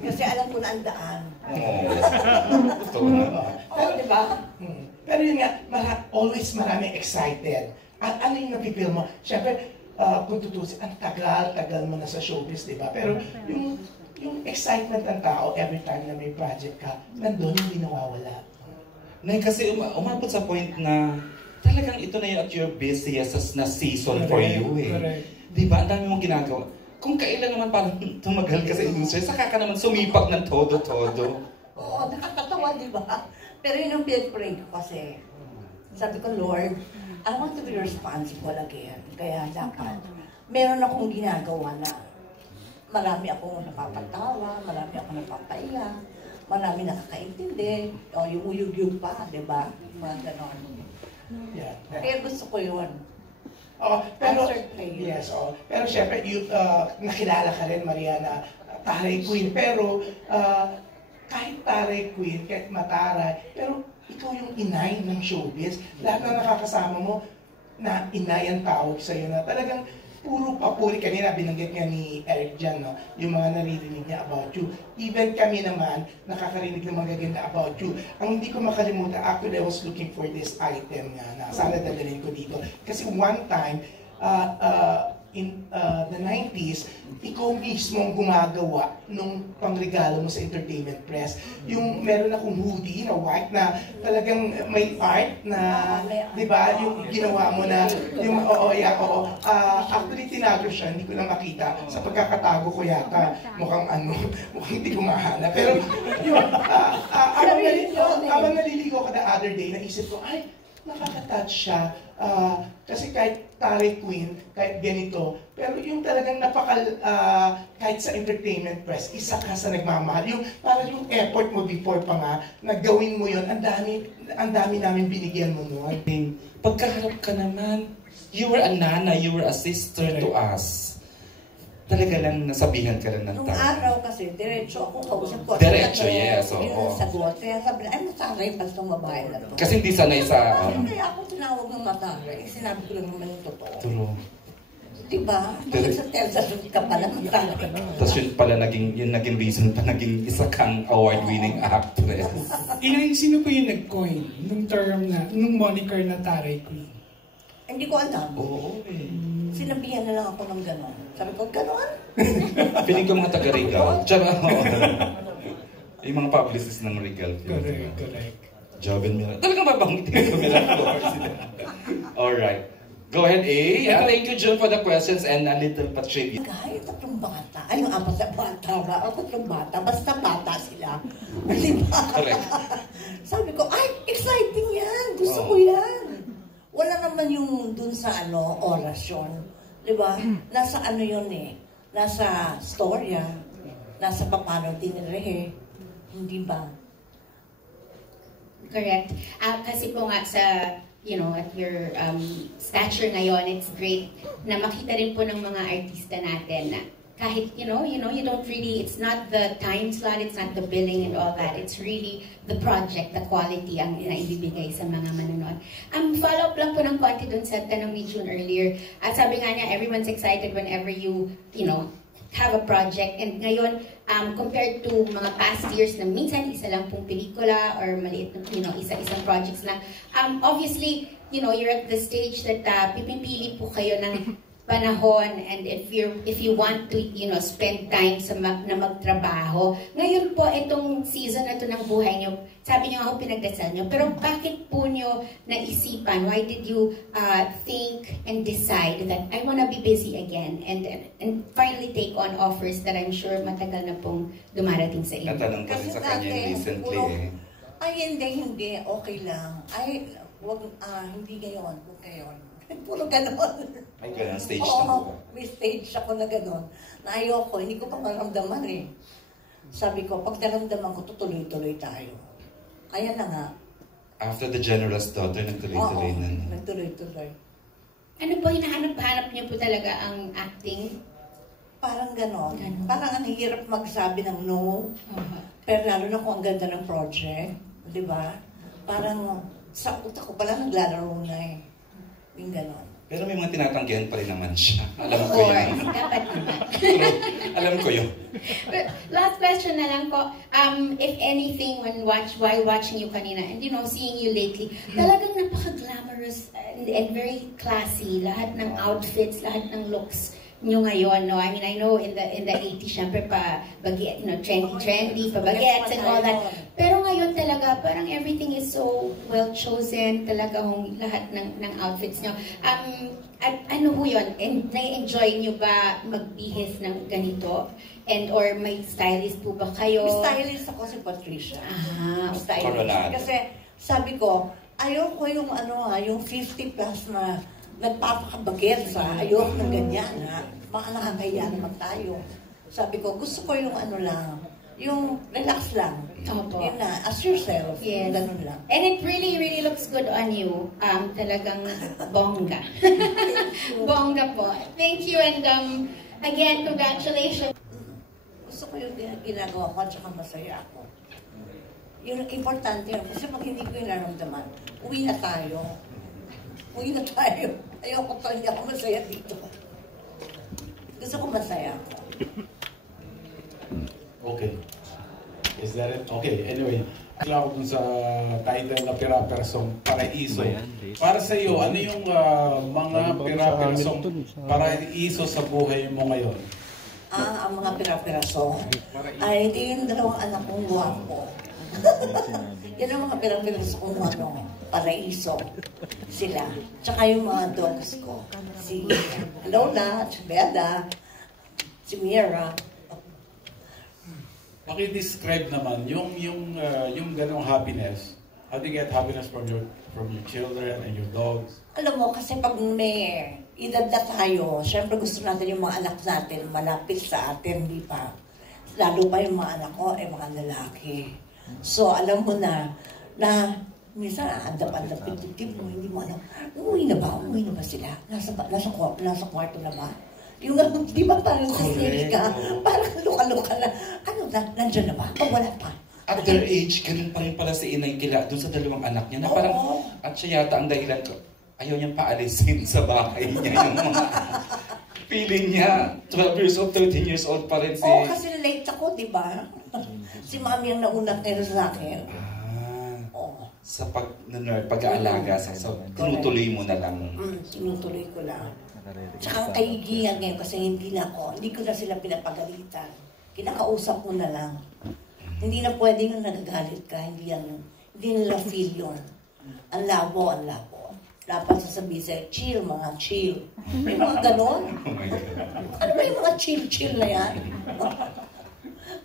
Kasi alam ko na ang daan. Gusto ko na. Oo, di ba? Pero yun nga, always maraming excited. At ano yung napipil mo? Siyempre, kung tutusin, ang tagal mo na sa showbiz, di ba? Pero yung excitement ng tao every time na may project ka, nandun hindi nawawala. Kasi umabot sa point na talagang ito na yung at your busiest na season for you eh. Di ba? Ang dami mong ginagawa. Kung kailan naman parang tumagal ka sa industry, saka ka naman sumipag ng todo-todo. Oo, nakakatawa, di ba? Pero yun ang pray ko kasi. Sabi ko, Lord, I want to be responsible again. Kaya dapat, meron akong ginagawa na marami akong napapatawa, marami akong napapaiyak, marami nakakaintindi, o yung uyug-yug pa, di ba? Mga ganon. Yeah. Kaya gusto ko yun. Pero, yes, pero syempre, nakilala ka rin, Maria, na Taray Queen. Pero, kahit Taray Queen, kahit Mataray, pero ikaw yung inay ng showbiz. Lahat na nakakasama mo, na inay ang tawag sa'yo na talagang puro papuri. Kanina binanggit nga ni Eric dyan, no? Yung mga naririnig niya about you. Even kami naman, nakakarinig ng mga ganda about you. Ang hindi ko makalimutan, actually I was looking for this item nga na sana dadalhin ko dito. Kasi one time, in the 90s, ikaw mismo gumagawa nung pangregalo mo sa Entertainment Press. Yung meron akong hoodie na white na talagang may art na, di ba, yung ginawa mo na, yung, actually tinago siya, hindi ko na makita. Sa pagkakatago ko yata, mukhang hindi ko mahanap. Pero, yung, habang naliligo ka the other day, naisip ko, ay, nakaka-touch siya. Kasi kahit Taray Queen, kahit ganito, pero yung talagang kahit sa Entertainment Press, isa ka sa nagmamahal. Yung, parang yung effort mo before pa nga, nagawin mo yun, ang dami namin binigyan mo noon. Pagkaharap ka naman, you were a nana, you were a sister to us. Talaga lang nasabihan ka rin ng tao. Nung araw kasi, diretso ako kausap ko. Diretso, yes. Yun ang sagot. Kaya sabi na, ay masaray pa itong babae na to. Kasi hindi sanay sa... Kaya ako tinawag ng masaray. Sinabi ko lang naman yung totoo. True. Diba? Bakit sa Telsa ka pala masaray? Tapos yun pala yun naging reason pa naging isa kang award-winning actress. Sino po yung nag-coin nung term na, nung moniker na Taray Queen? Hindi ko alam. Oo. Sinabihan na lang ako ng gano'n. Sabi ko, gano'n? Piling ko mga taga-Regal. Yung mga publicist ng Regal. Correct. Joven Miller. Talagang babanggitin ko Miller. Alright. Go ahead, A. Yeah, thank you, Jun, for the questions and a little trivia. Kahit tatlong bata. Ay, yung apat na bata ba? O tatlong bata. Basta bata sila. Diba? Correct. Sabi ko, ay, exciting yan. Gusto ko yan. Wala naman yung dun sa orasyon. Diba? Nasa yun eh. Nasa storya. Nasa paano dinire. Hindi ba? Correct. Kasi po nga sa, at your stature ngayon, it's great na makita rin po ng mga artista natin na kahit, you don't really, it's not the time slot, it's not the billing and all that. It's really the project, the quality ang naibibigay sa mga manonood. Follow up lang po ng konti dun sa tanong ni June earlier. At sabi nga niya, everyone's excited whenever you have a project. And ngayon, compared to mga past years na minsan isa lang pong pelikula or maliit na, isa-isang projects lang. Obviously, you're at the stage that pipipili po kayo ng panahon and if you want to spend time na magtrabaho. Ngayon po itong season na to ng buhay nyo, sabi nyo ako pinagdasal nyo, pero bakit po nyo naisipan, why did you think and decide that I wanna be busy again and finally take on offers that I'm sure matagal na pong dumarating sa inyo? Natanong ko rin sa kanya recently Ay hindi, okay lang. Ay, hindi ngayon, kung ngayon. Puro ganon. Ay, ganun stage na po. May stage ako na ganon. Na ayoko, hindi ko pa maramdaman eh. Sabi ko, pag naramdaman ko, tutuloy-tuloy tayo. Kaya na nga. After the General's Daughter, nagtuloy-tuloy na. Nagtuloy-tuloy. Ano po, hinahanap-hanap niyo po talaga ang acting? Parang ganon. Parang ang hirap magsabi ng no. Pero lalo na kung ang ganda ng project. Di ba? Parang sa utak ko pala naglalaro na eh. Yung ganon. Pero may mga tinatanggihan pa rin naman siya. Alam Of ko course, yan. dapat naman. Alam ko yun. But last question na lang po. If anything, while watching you kanina, and seeing you lately, talagang napaka-glamorous and very classy. Lahat ng outfits, lahat ng looks nyo ngayon, no? I mean, I know in the 80s, syempre pa, trendy, pa bagets and all that. Pero ngayon talaga, parang everything is so well chosen, talaga lahat ng outfits nyo. At ano ho yun? And na-enjoy nyo ba magbihis ng ganito? And or may stylist po ba kayo? May stylist ako si Patricia. Stylist. Coronado. Kasi sabi ko, ayoko yung yung 50 plus na nagpapakabaget ayoko ng ganyan Mga nakakaya naman tayo. Sabi ko, gusto ko yung lang, yung relax lang. Opo. Yun na, as yourself. Yes. Ganun lang. And it really, really looks good on you. Talagang bongga. Bongga po. Thank you and again, congratulations. Gusto ko yung ginagawa ko at saka masaya ako. Yung importante yun, kasi pag hindi ko yung naramdaman, uwi na tayo. Uwi na tayo. Ayoko to, hindi ako masaya dito. Gusto ko masaya ako. Okay. Is that it? Okay, anyway. Lang ako dun sa title na Pira-Persong Paraiso. Para sa iyo, ano yung mga Pira-Persong Paraiso sa buhay mo ngayon? Ang mga pira-piraso ay hindi yung dalawang anak kong guwapo. Yan ang mga pira-piraso kong paraiso sila. Tsaka yung mga dogs ko. Si Lola, si Beda, si Mira. Paki-describe naman yung ganong happiness. How do you get happiness from your children and your dogs? Alam mo, kasi pag may edad na tayo, syempre gusto natin yung mga anak natin malapit sa atin, di ba? Lalo pa yung mga anak ko, mga lalaki. So, alam mo na minsan, andap-andap, tip mo, hindi mo alam, umuwi na ba sila? Nasa kwarto na ba? Yung, di ba parang sa ka, parang luka-luka na, nandyan na ba? O wala pa? At their age, ganun pa rin pala si Inay Kila doon sa dalawang anak niya na parang, at siya yata ang dahilan ko, ayaw niyang paalisin sa bahay niya yung mga feeling niya, 12 years old, 13 years old pa rin si... Oo, kasi late ako, di ba? Si Mami ang naunat ngayon sa akin. Sa pag-aalaga, tinutuloy mo na lang. Tinutuloy ko lang. Tsaka ang kaigihan ngayon kasi hindi ko na sila pinapagalitan. Kinakausap mo na lang. Hindi na pwedeng nagagalit ka, hindi nila feel yun. Ang labo. Dapat sasabihin sa'yo, chill, mga chill. May mga ganon. Oh my God. Ano ba yung mga chill na yan?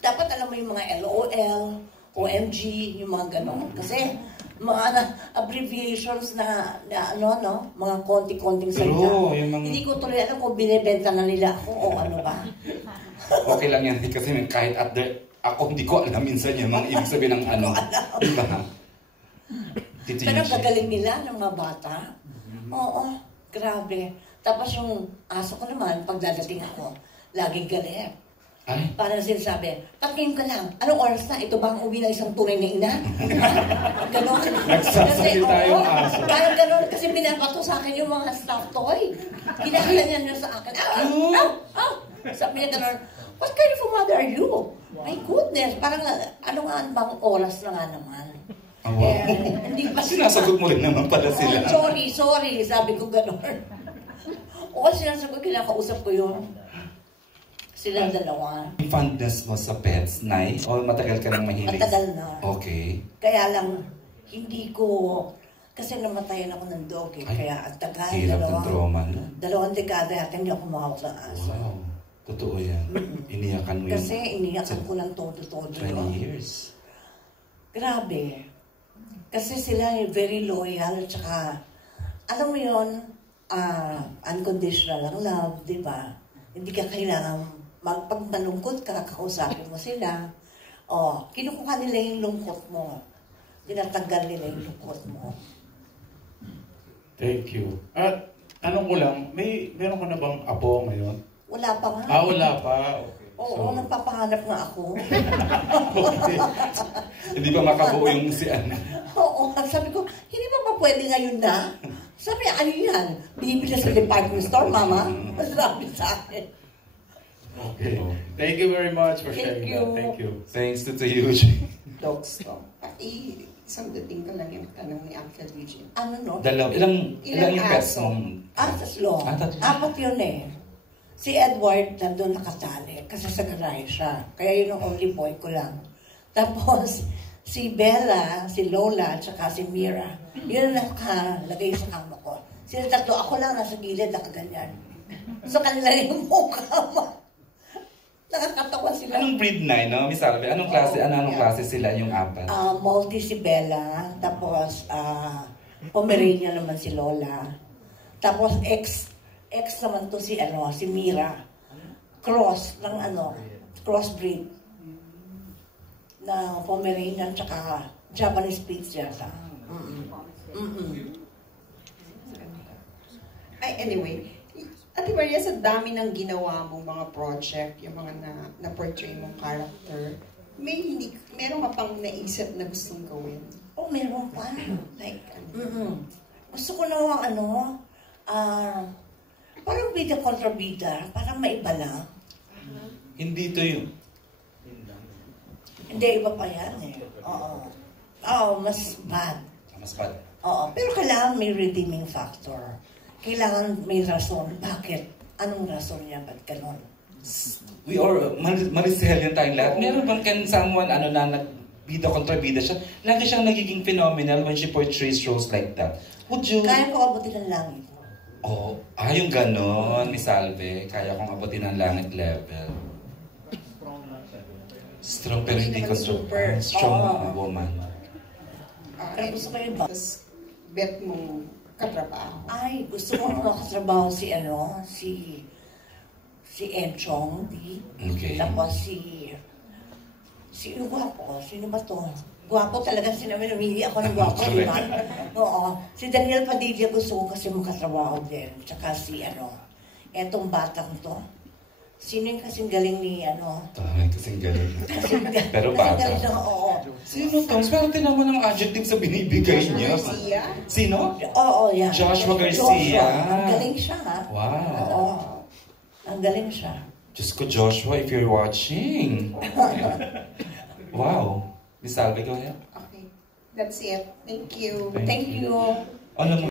Dapat alam mo yung mga LOL, OMG, yung mga ganon. Kasi mga abbreviations na mga konti-konting salita. Hindi ko tuloy alam kung binibenta na nila ako o ano ba. Okay lang yan kasi kahit ako hindi ko alam minsan yung mga ibig sabihin ng diba? Pero gagaling nila ng mga bata. Oo, grabe. Tapos yung aso ko naman, pag dadating ako, laging galit. Ay? Parang sinasabi, patingin ka lang, anong oras na? Ito ba ang uwi ng isang tunay na ina? Ganon. Nagsasalita yung aso. Parang ganon, kasi pinapato sa akin yung mga stuffed toy. Kinakala niya sa akin. Sabi niya ganon, what kind of a mother are you? My goodness, parang anong bang oras na nga naman? Hindi pa sinasagot mo rin naman pala sila. Sorry, sabi ko gano'n. Oo, sinasagot, kinakausap ko yun. Silang dalawa. Yung fondness mo sa pets, Nay? O matagal ka nang mahilig? Matagal na. Okay. Kaya lang, hindi ko, kasi namatayan ako ng dog kaya ang tagal, dalawang dekada yata hindi ako mahawak ng aso. Wow, totoo yan. Iniyakan mo yun. Kasi iniyakan ko lang todo-todo. 20 years. Grabe. Kasi sila very loyal, tsaka, alam mo yun, unconditional ang love, di ba? Hindi ka kailangan, pag malungkot ka, kakausapin mo sila. Kinukuha nila yung lungkot mo. Tinatanggal nila yung lungkot mo. Thank you. At, tanong ko lang, meron ka na bang apo ngayon? Wala pa nga. Wala pa. Okay. Oo, nagpapahanap nga ako. Okay. Hindi pa makabuo yung si Ana. Oo, sabi ko, hindi ba pwede ngayon na? Sabi niya, ano yan? Binibili sa department store, mama? Sabi sa akin. Okay. Thank you very much for Thank sharing you. that. Thank you. Thanks to you. Dogs to. Pati isang dating ka lang yung tanong ni Uncle Eugene. Ano no? Ilang yung pets aso? mong... Tatlo. Tatlo. Apat yun eh. Si Edward nandun nakatali kasi sa garage siya. Kaya yun ang only boy ko lang. Tapos, si Bella, si Lola, at saka si Mira, yun ang nakalagay sa kama ko. Sila tatlo, ako lang nasa gilid, nakaganyan. So, kanila yung mukha mo. Nakakatawa sila. Anong breed na, no? Miss Alve, anong klase sila yung apat? Maltese si Bella, tapos Pomeranian naman si Lola. Tapos ex naman to si si Mira. Cross breed na Pomeranian tsaka Japanese Spitz yata. Anyway, Ate Maria, sa dami ng ginawa mong mga project, yung mga na-portray mong character, meron ka pang naisip na gustong gawin? Oh, meron pa. Like, Gusto ko na parang bida kontra bida, parang maiba lang. Hindi to yun. Hindi, iba pa yan eh. Oo, mas bad. Mas bad. Oo, pero kailangan may redeeming factor. Kailangan may rason. Bakit? Anong rason niya? Ba't ganon? We are, Maricel yung tayong lahat. Meron bang someone na nagbida kontra bida siya? Lagi siyang nagiging phenomenal when she portrays roles like that. Would you... Kaya ko abutin ng langit. Oh, yung ganon, Miss Alve. Kaya kong abutin ng langit level. Strong pero hindi ko super. strong woman. Pero gusto ko yung ba? Tapos, bet mong katrabaho. Ay, gusto ko makatrabaho si Enchong Di. Okay. Tapos yung gwapo. Sino ba to? Gwapo talaga namili ako ng gwapo. Correct. Oo. Si Daniel Padilla gusto ko kasi makatrabaho din. Tsaka etong batang to. Sino yung kasing galing ni Kasing galing. Pero bata. Oo. Sino to? Swerte naman ang adjective sa binibigay niya. Garcia? Sino? Oo, yan. Joshua Garcia. Ang galing siya, ha? Wow. Oo. Ang galing siya. Diyos ko, Joshua, if you're watching. Wow. Miss Alve, go ahead. Okay. That's it. Thank you. Thank Thank you. Ano mo?